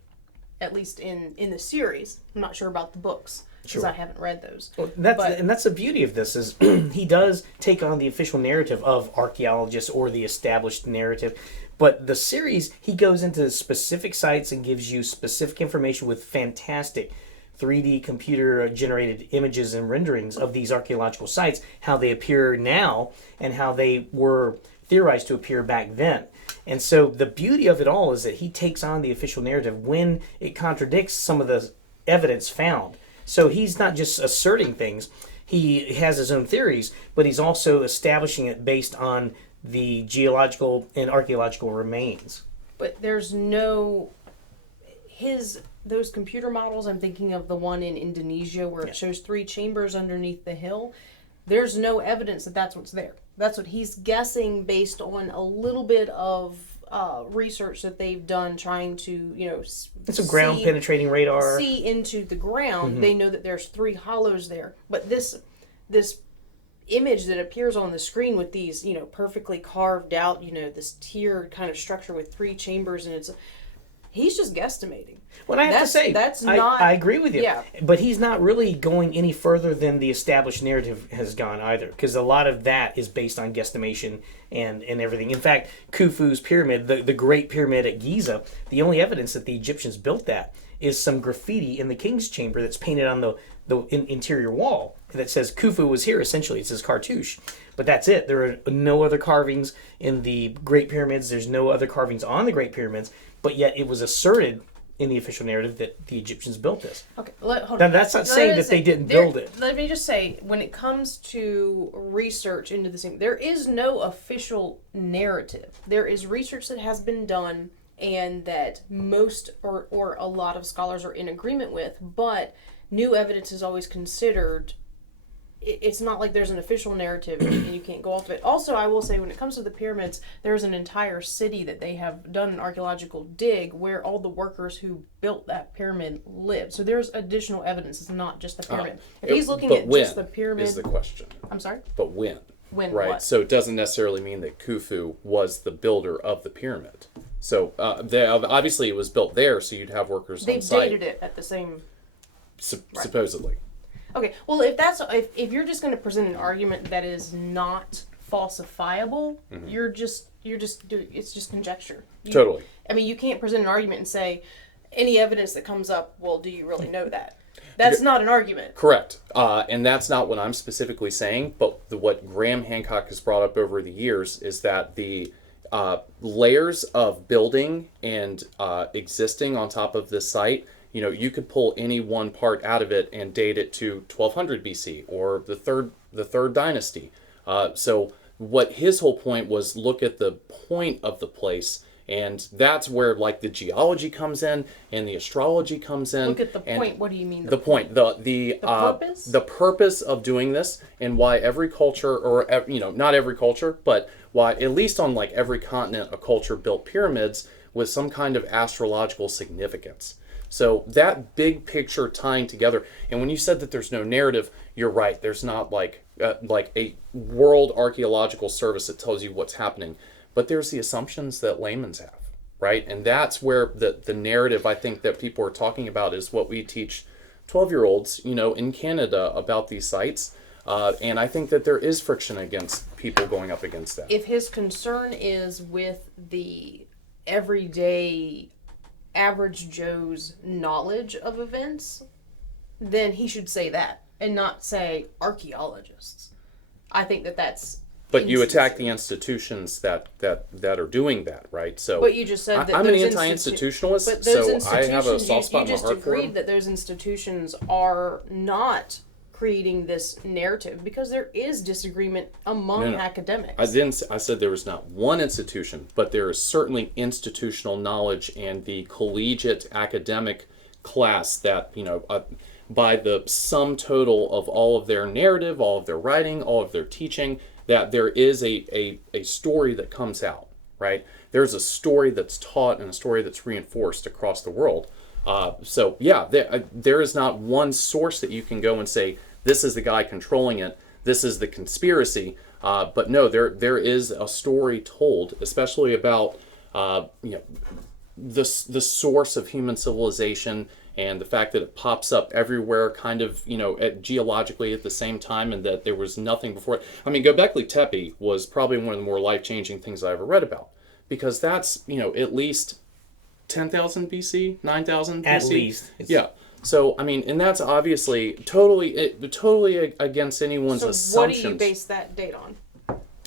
at least in the series. I'm not sure about the books because I haven't read those. Well, that's the beauty of this is he does take on the official narrative of archaeologists or the established narrative. But the series, he goes into specific sites and gives you specific information with fantastic 3D computer-generated images and renderings of these archaeological sites, how they appear now and how they were theorized to appear back then. And so the beauty of it all is that he takes on the official narrative when it contradicts some of the evidence found. So he's not just asserting things, he has his own theories, but he's also establishing it based on the geological and archaeological remains. But there's no... Those computer models, I'm thinking of the one in Indonesia where it shows 3 chambers underneath the hill. There's no evidence that that's what's there. That's what he's guessing based on a little bit of research that they've done trying to, it's a ground penetrating radar. See into the ground. Mm-hmm. They know that there's 3 hollows there. But this image that appears on the screen with these, perfectly carved out, this tiered kind of structure with 3 chambers, and he's just guesstimating. Well, I have to say, I agree with you. Yeah. But he's not really going any further than the established narrative has gone either, because a lot of that is based on guesstimation and everything. In fact, Khufu's pyramid, the Great Pyramid at Giza, the only evidence that the Egyptians built that is some graffiti in the king's chamber that's painted on the interior wall that says Khufu was here, essentially. It says cartouche. But that's it. There are no other carvings in the Great Pyramids. There's no other carvings on the Great Pyramids, but yet it was asserted in the official narrative that the Egyptians built this. Okay, hold now, on. that's not saying that they didn't build it. Let me just say, when it comes to research into this thing, there is no official narrative. There is research that has been done and that most or a lot of scholars are in agreement with, but new evidence is always considered. It's not like there's an official narrative and you can't go off of it. Also, I will say, when it comes to the pyramids, there's an entire city that they have done an archaeological dig where all the workers who built that pyramid live. So there's additional evidence. It's not just the pyramid. If he's looking at just the pyramid... is the question. I'm sorry? But when? When right? What? So it doesn't necessarily mean that Khufu was the builder of the pyramid. So obviously it was built there, so you'd have workers on site. They dated it at the same... Supposedly. Okay, well, if you're just going to present an argument that is not falsifiable, it's just conjecture. Totally. I mean, you can't present an argument and say any evidence that comes up. Well, do you really know that? That's not an argument. Correct, and that's not what I'm specifically saying. But what Graham Hancock has brought up over the years is that the layers of building and existing on top of this site. You could pull any one part out of it and date it to 1200 BC or the third dynasty. So what his whole point was, look at the point of the place, and that's where like the geology comes in and the astrology comes in. Look at the point. What do you mean? The point. The purpose. The purpose of doing this, and why every culture, or not every culture, but why at least on like every continent a culture built pyramids with some kind of astrological significance. So that big picture tying together, and when you said that there's no narrative, you're right. There's not like a world archaeological service that tells you what's happening, but there's the assumptions that laymen have, right? And that's where the narrative I think that people are talking about is what we teach 12-year-olds, in Canada about these sites. And I think that there is friction against people going up against that. If his concern is with the everyday average Joe's knowledge of events, then he should say that and not say archaeologists. I think that's... But you attack the institutions that are doing that, right? So but you just said that I'm an anti-institutionalist, so I have a soft spot in my heart for them. You just agreed that those institutions are not creating this narrative because there is disagreement among academics. I said there was not one institution, but there is certainly institutional knowledge and the collegiate academic class that, by the sum total of all of their narrative, all of their writing, all of their teaching, that there is a story that comes out, right? There's a story that's taught and a story that's reinforced across the world. There is not one source that you can go and say, this is the guy controlling it, this is the conspiracy. But no, there is a story told, especially about the source of human civilization and the fact that it pops up everywhere, kind of geologically at the same time, and that there was nothing before it. I mean, Göbekli Tepe was probably one of the more life-changing things I ever read about, because that's at least 10,000 BC, 9,000 BC. At least. Yeah. So, I mean, and that's obviously totally against anyone's assumptions. So what do you base that date on?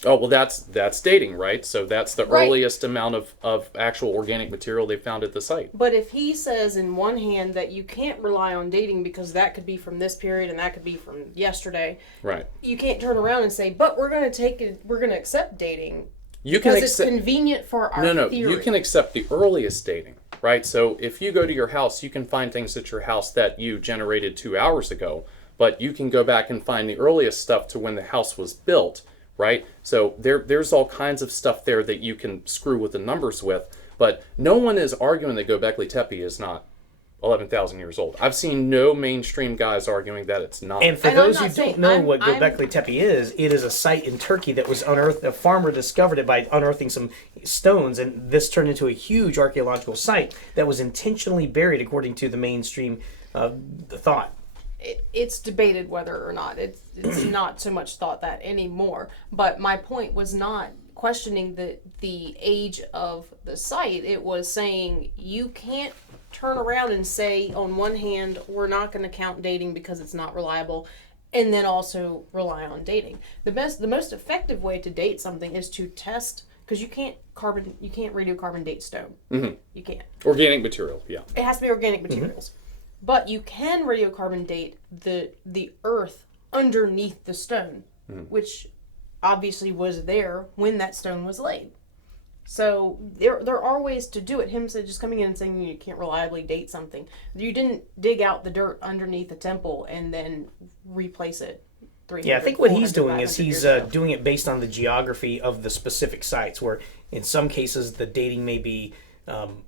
Oh, well, that's dating, right? So that's the Right. earliest amount of actual organic material they found at the site. But if he says in one hand that you can't rely on dating because that could be from this period and that could be from yesterday, Right. you can't turn around and say, but we're going to accept dating You can because it's convenient for our No, theory. you can accept the earliest dating, right? So if you go to your house, you can find things at your house that you generated 2 hours ago, but you can go back and find the earliest stuff to when the house was built, right? So there's all kinds of stuff there that you can screw with the numbers with, but no one is arguing that Göbekli Tepe is not 11,000 years old. I've seen no mainstream guys arguing that it's not. And for those who don't know what Göbekli Tepe is, it is a site in Turkey that was unearthed. A farmer discovered it by unearthing some stones, and this turned into a huge archaeological site that was intentionally buried, according to the mainstream thought. It's debated whether or not it's not so much thought that anymore. But my point was not questioning the age of the site. It was saying you can't turn around and say on one hand we're not going to count dating because it's not reliable, and then also rely on dating. The most effective way to date something is to test, because you can't radiocarbon date stone. Mm-hmm. You can't. Organic material, yeah. It has to be organic materials. But you can radiocarbon date the earth underneath the stone, which obviously was there when that stone was laid. So there are ways to do it. Him just coming in and saying you can't reliably date something. You didn't dig out the dirt underneath the temple and then replace it. Yeah, I think what he's doing is he's doing it based on the geography of the specific sites, where in some cases the dating may be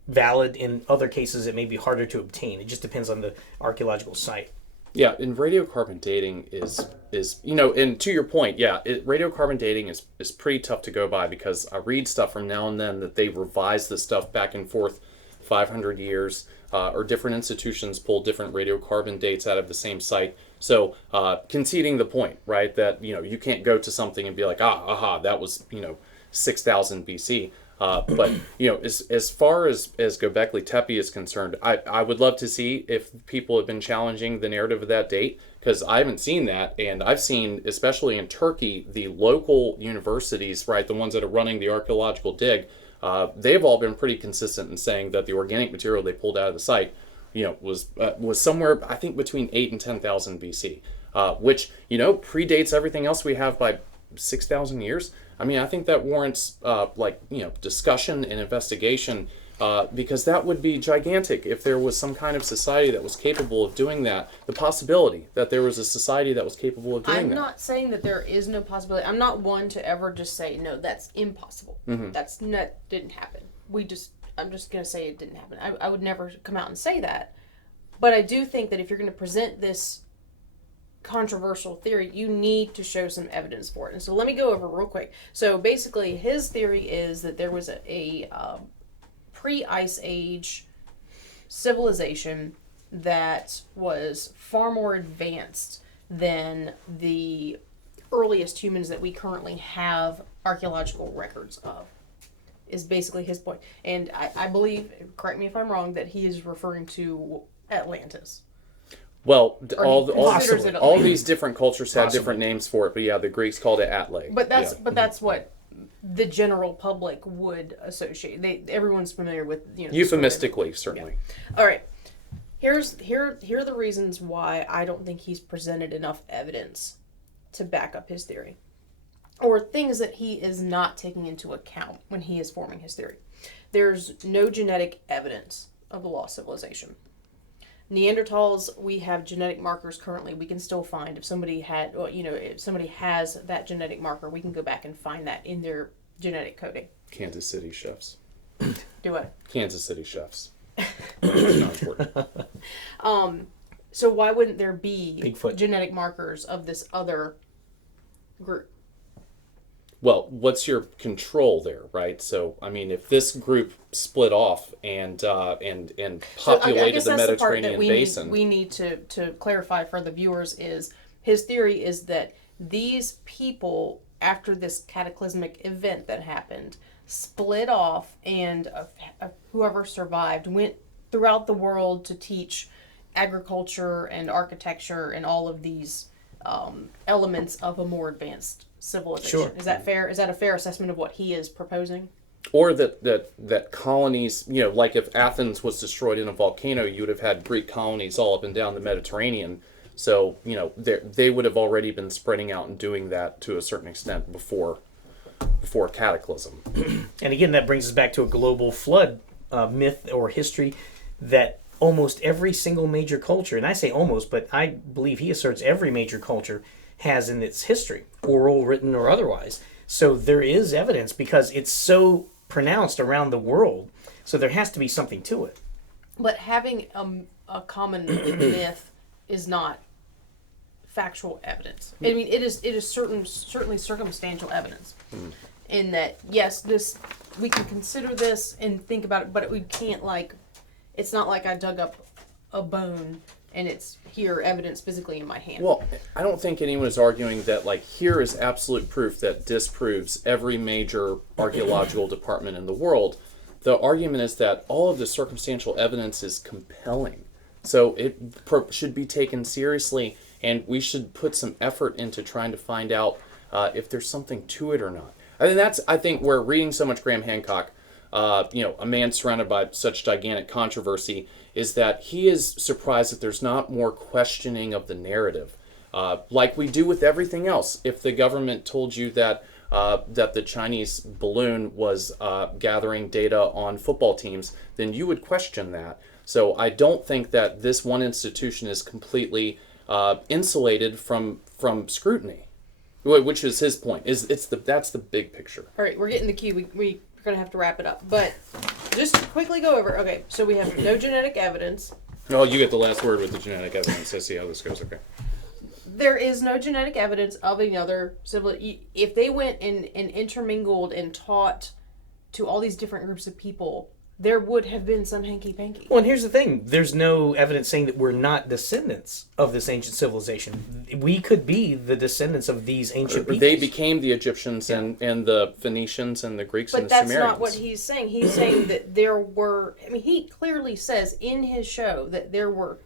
valid, in other cases it may be harder to obtain. It just depends on the archaeological site. Yeah, and radiocarbon dating is and to your point, radiocarbon dating is pretty tough to go by, because I read stuff from now and then that they revise the stuff back and forth 500 years, or different institutions pull different radiocarbon dates out of the same site. So conceding the point, right, that you can't go to something and be like, that was 6,000 BC. But as far as Göbekli Tepe is concerned, I would love to see if people have been challenging the narrative of that date, because I haven't seen that, and I've seen, especially in Turkey, the local universities, right, the ones that are running the archaeological dig, they've all been pretty consistent in saying that the organic material they pulled out of the site, was somewhere, I think, between 8 and 10,000 BC, which predates everything else we have by 6,000 years. I mean, I think that warrants discussion and investigation, because that would be gigantic if there was some kind of society that was capable of doing that. The possibility that there was a society that was capable of doing that. I'm not saying that there is no possibility. I'm not one to ever just say, no, that's impossible. Mm-hmm. That didn't happen. I'm just going to say it didn't happen. I would never come out and say that. But I do think that if you're going to present this controversial theory, you need to show some evidence for it. And so let me go over real quick. So basically his theory is that there was a pre-Ice Age civilization that was far more advanced than the earliest humans that we currently have archaeological records of, is basically his point. And I believe, correct me if I'm wrong, that he is referring to Atlantis. Well, Or all these different cultures had Possibly. different names for it, but yeah, the Greeks called it Atla. But that's what the general public would associate. Everyone's familiar with Euphemistically, certainly. Yeah. All right. Here are the reasons why I don't think he's presented enough evidence to back up his theory, or things that he is not taking into account when he is forming his theory. There's no genetic evidence of the lost civilization. Neanderthals, we have genetic markers currently. We can still find if somebody if somebody has that genetic marker, we can go back and find that in their genetic coding. Kansas City chefs. Do what? Kansas City chefs. It's not important. So why wouldn't there be Bigfoot. genetic markers of this other group? Well, what's your control there, right? So, I mean, if this group split off and populated I guess the that's Mediterranean the part that basin, we need to clarify for the viewers is his theory is that these people, after this cataclysmic event that happened, split off, and whoever survived went throughout the world to teach agriculture and architecture and all of these elements of a more advanced civilization. Sure. Is that fair? Is that a fair assessment of what he is proposing? or that colonies, like if Athens was destroyed in a volcano, you would have had Greek colonies all up and down the Mediterranean. So, they would have already been spreading out and doing that to a certain extent before cataclysm. And again, that brings us back to a global flood myth or history that almost every single major culture, and I say almost, but I believe he asserts every major culture has in its history, oral, written, or otherwise. So there is evidence because it's so pronounced around the world. So there has to be something to it. But having a common myth is not factual evidence. I mean, it is certainly circumstantial evidence. In that, yes, we can consider this and think about it, but we can't it's not like I dug up a bone and it's here evidence physically in my hand. Well, I don't think anyone is arguing that here is absolute proof that disproves every major archaeological department in the world. The argument is that all of the circumstantial evidence is compelling. So it should be taken seriously, and we should put some effort into trying to find out if there's something to it or not. I think where reading so much Graham Hancock, a man surrounded by such gigantic controversy, is that he is surprised that there's not more questioning of the narrative. Like we do with everything else. If the government told you that the Chinese balloon was gathering data on football teams, then you would question that. So I don't think that this one institution is completely insulated from scrutiny, which is his point. That's the big picture. All right, we're getting the cue. We're going to have to wrap it up. But just to quickly go over, okay, so we have no genetic evidence. Oh, you get the last word with the genetic evidence. I see how this goes. Okay. There is no genetic evidence of another civilization. If they went and intermingled and taught to all these different groups of people, there would have been some hanky-panky. Well, and here's the thing. There's no evidence saying that we're not descendants of this ancient civilization. We could be the descendants of these ancient peoples. They became the Egyptians and the Phoenicians and the Greeks and the Sumerians. But that's not what he's saying. He's saying that there were... I mean, he clearly says in his show that there were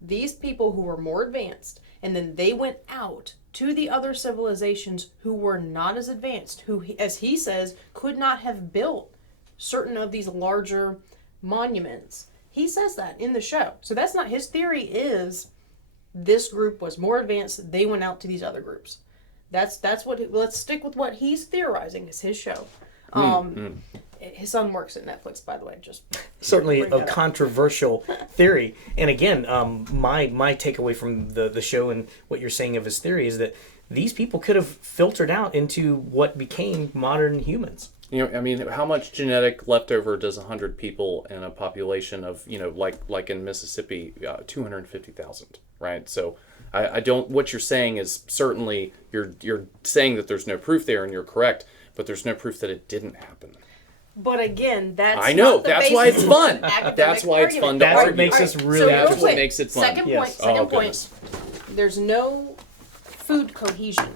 these people who were more advanced, and then they went out to the other civilizations who were not as advanced, who, as he says, could not have built certain of these larger monuments. He says that in the show. So that's not his theory. Is this group was more advanced, they went out to these other groups. That's what let's stick with what he's theorizing. It's his show. His son works at Netflix, by the way. Just certainly a controversial theory. And again, my takeaway from the show and what you're saying of his theory is that these people could have filtered out into what became modern humans. How much genetic leftover does 100 people in a population of, like in Mississippi, 250,000, right? So I don't, what you're saying is certainly, you're saying that there's no proof there, and you're correct, but there's no proof that it didn't happen. But again, that's I know, not the that's why it's fun. academic That's why it's fun to That's argue. what makes us really That's interesting. what makes it fun. Second point. There's no food cohesion.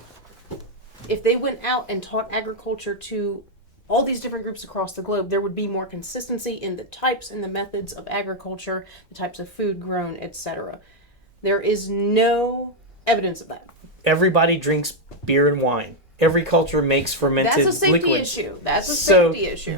If they went out and taught agriculture to all these different groups across the globe, there would be more consistency in the types and the methods of agriculture, the types of food grown, etc. There is no evidence of that. Everybody drinks beer and wine. Every culture makes fermented liquids. That's a safety issue. That's a safety issue.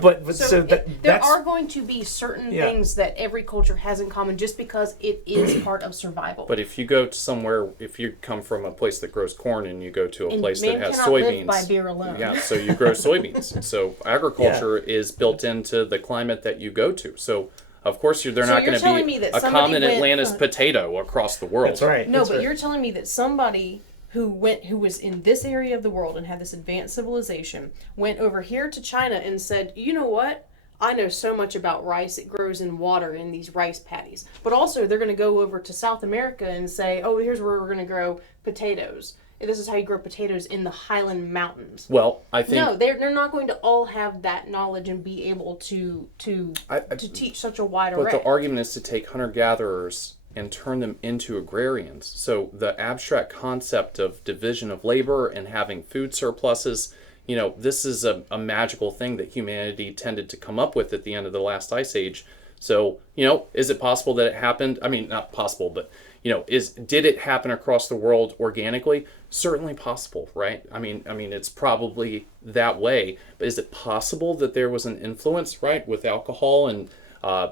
There are going to be certain things that every culture has in common just because it is part of survival. But if you go to somewhere, if you come from a place that grows corn and you go to a place that has soybeans, live by beer alone. Yeah, so you grow soybeans. So agriculture is built into the climate that you go to. So of course they're not going to be a common Atlantis potato across the world. That's right. No, but you're telling me that somebody who was in this area of the world and had this advanced civilization went over here to China and said, you know what? I know so much about rice. It grows in water in these rice paddies. But also, they're going to go over to South America and say, oh, here's where we're going to grow potatoes. And this is how you grow potatoes in the Highland Mountains. Well, I think... No, they're not going to all have that knowledge and be able to teach such a wide array. But the argument is to take hunter-gatherers and turn them into agrarians. So the abstract concept of division of labor and having food surpluses, you know, this is a magical thing that humanity tended to come up with at the end of the last ice age. So, you know, is it possible that it happened? I mean, not possible, but, you know, did it happen across the world organically? Certainly possible, right? I mean, it's probably that way. But is it possible that there was an influence, right, with alcohol and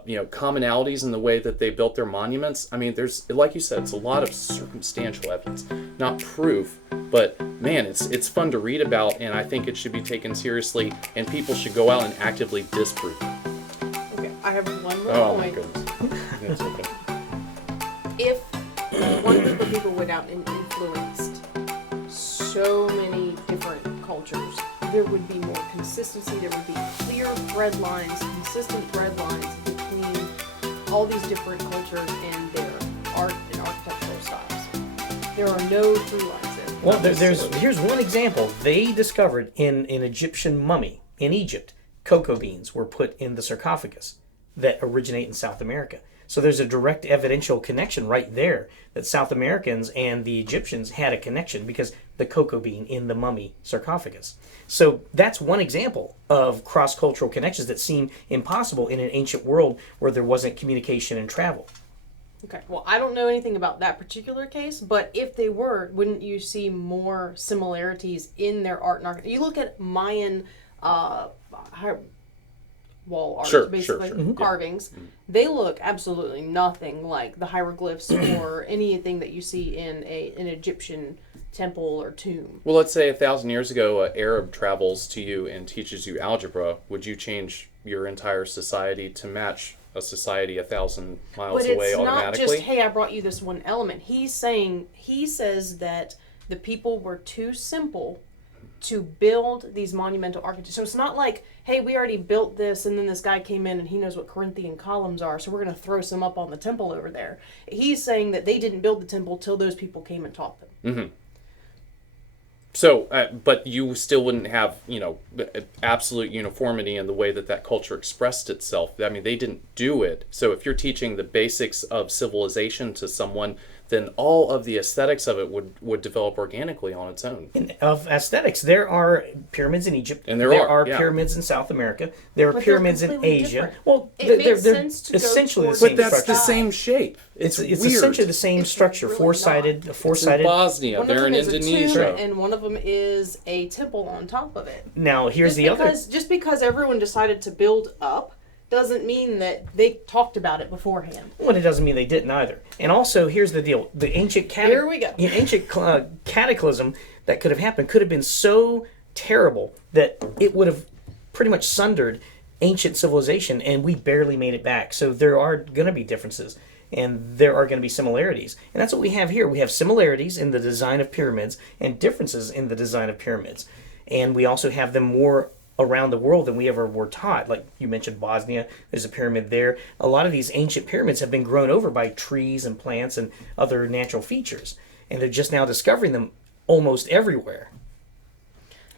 you know, commonalities in the way that they built their monuments? I mean, there's, like you said, it's a lot of circumstantial evidence, not proof. But man, it's fun to read about, and I think it should be taken seriously, and people should go out and actively disprove it. Okay, I have one more Oh point. my goodness. That's okay. If one group of people went out and influenced so many different cultures, there would be more consistency, there would be clear thread lines, consistent thread lines between all these different cultures and their art and architectural styles. There are no through lines there. Well, here's one example. They discovered in an Egyptian mummy in Egypt, cocoa beans were put in the sarcophagus that originate in South America. So there's a direct evidential connection right there that South Americans and the Egyptians had a connection because the cocoa bean in the mummy sarcophagus. So that's one example of cross-cultural connections that seem impossible in an ancient world where there wasn't communication and travel. Okay, well, I don't know anything about that particular case, but if they were, wouldn't you see more similarities in their art and architecture? You look at Mayan wall art, basically, carvings. Yeah. They look absolutely nothing like the hieroglyphs or anything that you see in an Egyptian temple or tomb. Well, let's say 1,000 years ago, an Arab travels to you and teaches you algebra. Would you change your entire society to match a society 1,000 miles away automatically? But it's not just, hey, I brought you this one element. He says that the people were too simple to build these monumental architecture. So it's not like, hey, we already built this and then this guy came in and he knows what Corinthian columns are, so we're going to throw some up on the temple over there. He's saying that they didn't build the temple till those people came and taught them. Mm-hmm. So, but you still wouldn't have, you know, absolute uniformity in the way that culture expressed itself. I mean, they didn't do it. So if you're teaching the basics of civilization to someone, then all of the aesthetics of it would develop organically on its own. Of aesthetics, there are pyramids in Egypt. And there are pyramids in South America. There are pyramids in Asia. Different. Well, they're essentially the same But that's structure. the same shape. It's weird. essentially the same structure, really four-sided. It's in Bosnia. They're in Indonesia. And one of them is a temple on top of it. Now, here's Just because everyone decided to build up doesn't mean that they talked about it beforehand. Well, it doesn't mean they didn't either. And also, here's the deal: the ancient Here we go. ancient cataclysm that could have happened could have been so terrible that it would have pretty much sundered ancient civilization, and we barely made it back. So there are going to be differences, and there are going to be similarities, and that's what we have here. We have similarities in the design of pyramids and differences in the design of pyramids, and we also have them more around the world than we ever were taught. Like you mentioned Bosnia, there's a pyramid there. A lot of these ancient pyramids have been grown over by trees and plants and other natural features, and they're just now discovering them almost everywhere.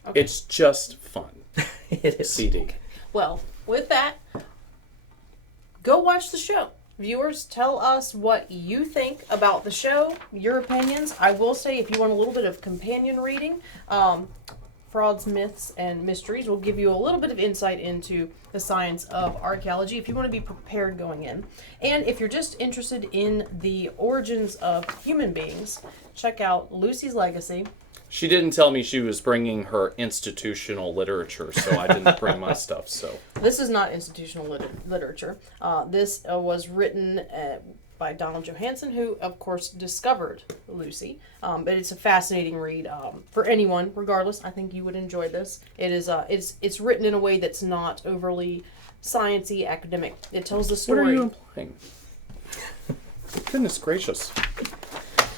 Okay. It's just fun. It is. CD. Okay. Well, with that, go watch the show. Viewers, tell us what you think about the show, your opinions. I will say, if you want a little bit of companion reading, Frauds, Myths, and Mysteries will give you a little bit of insight into the science of archaeology if you want to be prepared going in. And if you're just interested in the origins of human beings, check out Lucy's Legacy. She didn't tell me she was bringing her institutional literature, so I didn't bring my stuff. So this is not institutional literature. This was written by Donald Johanson, who, of course, discovered Lucy. But it's a fascinating read for anyone, regardless. I think you would enjoy this. It is. It's written in a way that's not overly sciencey, academic. It tells the story. What are you implying? Goodness gracious.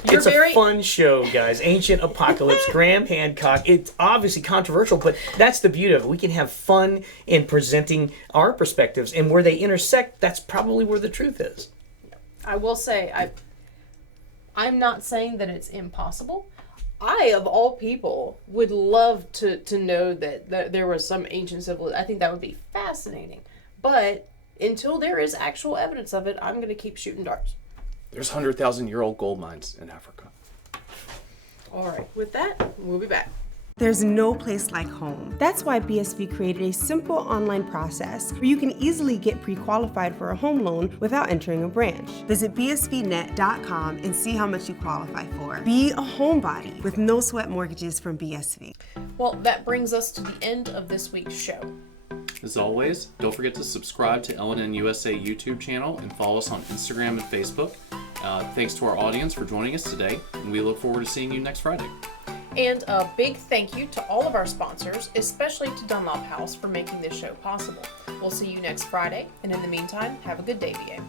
It's a fun show, guys. Ancient Apocalypse, Graham Hancock. It's obviously controversial, but that's the beauty of it. We can have fun in presenting our perspectives, and where they intersect, that's probably where the truth is. I will say, I'm not saying that it's impossible. I, of all people, would love to know that there was some ancient civilization. I think that would be fascinating. But until there is actual evidence of it, I'm going to keep shooting darts. There's 100,000-year-old gold mines in Africa. All right, with that, we'll be back. There's no place like home. That's why BSV created a simple online process where you can easily get pre-qualified for a home loan without entering a branch. Visit bsvnet.com and see how much you qualify for. Be a homebody with no sweat mortgages from BSV. Well, that brings us to the end of this week's show. As always, don't forget to subscribe to LNN USA YouTube channel and follow us on Instagram and Facebook. Thanks to our audience for joining us today, and we look forward to seeing you next Friday. And a big thank you to all of our sponsors, especially to Dunlop House for making this show possible. We'll see you next Friday, and in the meantime, have a good day, VA.